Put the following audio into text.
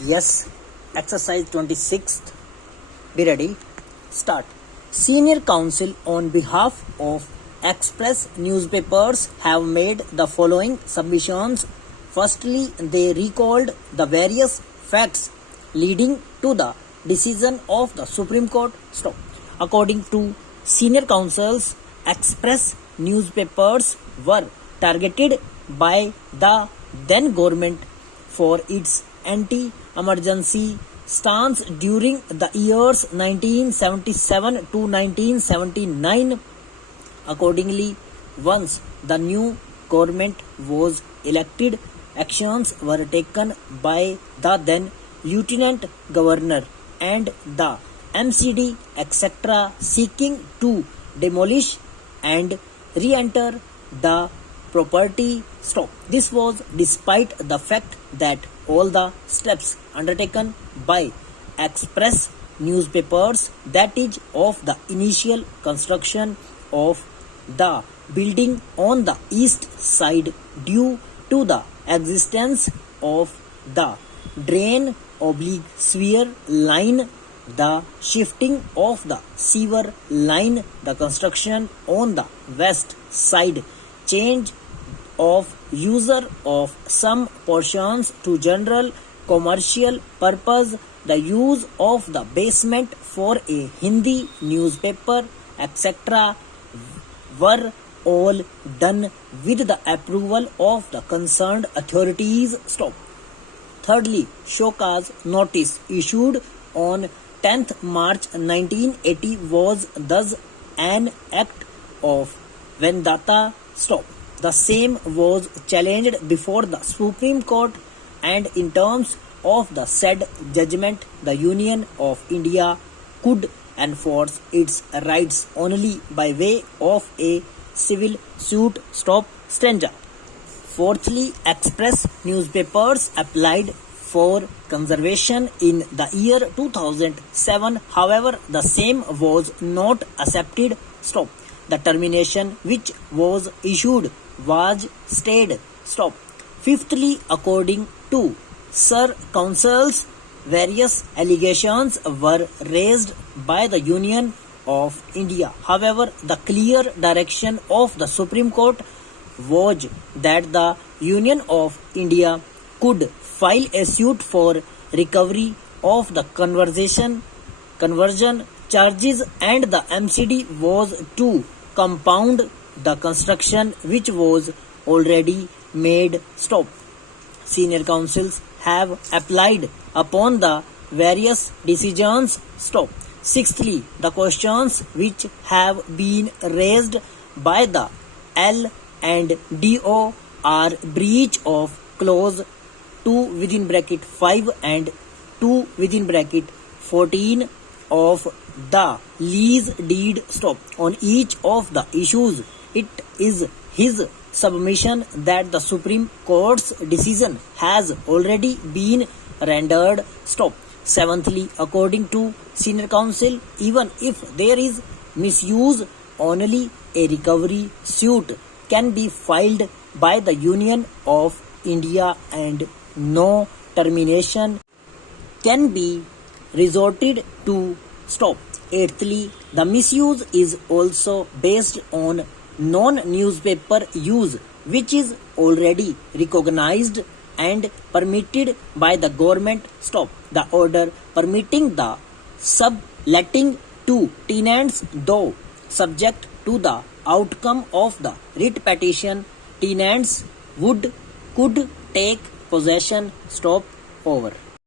Yes, exercise 26th. Be ready. Start. Senior counsel on behalf of Express newspapers have made the following submissions. Firstly, they recalled the various facts leading to the decision of the Supreme Court. Stop. According to senior counsels, Express newspapers were targeted by the then government for its anti-emergency stance during the years 1977 to 1979. Accordingly, once the new government was elected, actions were taken by the then Lieutenant Governor and the MCD etc. seeking to demolish and re-enter the property. Stop. This was despite the fact that all the steps undertaken by Express newspapers, that is, of the initial construction of the building on the east side due to the existence of the drain oblique sewer line, the shifting of the sewer line, the construction on the west side, change of user of some portions to general commercial purpose, the use of the basement for a Hindi newspaper, etc. were all done with the approval of the concerned authorities. Stop. Thirdly, show cause notice issued on 10th March 1980 was thus an act of vendetta. Stop. The same was challenged before the Supreme Court, and in terms of the said judgment, the Union of India could enforce its rights only by way of a civil suit. Stop. Stanza. Fourthly, Express newspapers applied for conservation in the year 2007. However, the same was not accepted. Stop. The termination which was issued was stayed. Stop. Fifthly, according to Sir Counsel's, various allegations were raised by the Union of India. However, the clear direction of the Supreme Court was that the Union of India could file a suit for recovery of the conversion charges, and the MCD was to compound the construction which was already made. Stop. Senior counsels have applied upon the various decisions. Stop. Sixthly, the questions which have been raised by the L and DO are breach of clause 2 within bracket 5 and 2 within bracket 14 of the lease deed. Stop. On each of the issues, it is his submission that the Supreme Court's decision has already been rendered. Stop. Seventhly, according to senior counsel, even if there is misuse, only a recovery suit can be filed by the Union of India and no termination can be resorted to. Stop. Eighthly, the misuse is also based on non-newspaper use, which is already recognized and permitted by the government. Stop. The order permitting the subletting to tenants, though subject to the outcome of the writ petition, tenants could take possession. Stop. Over.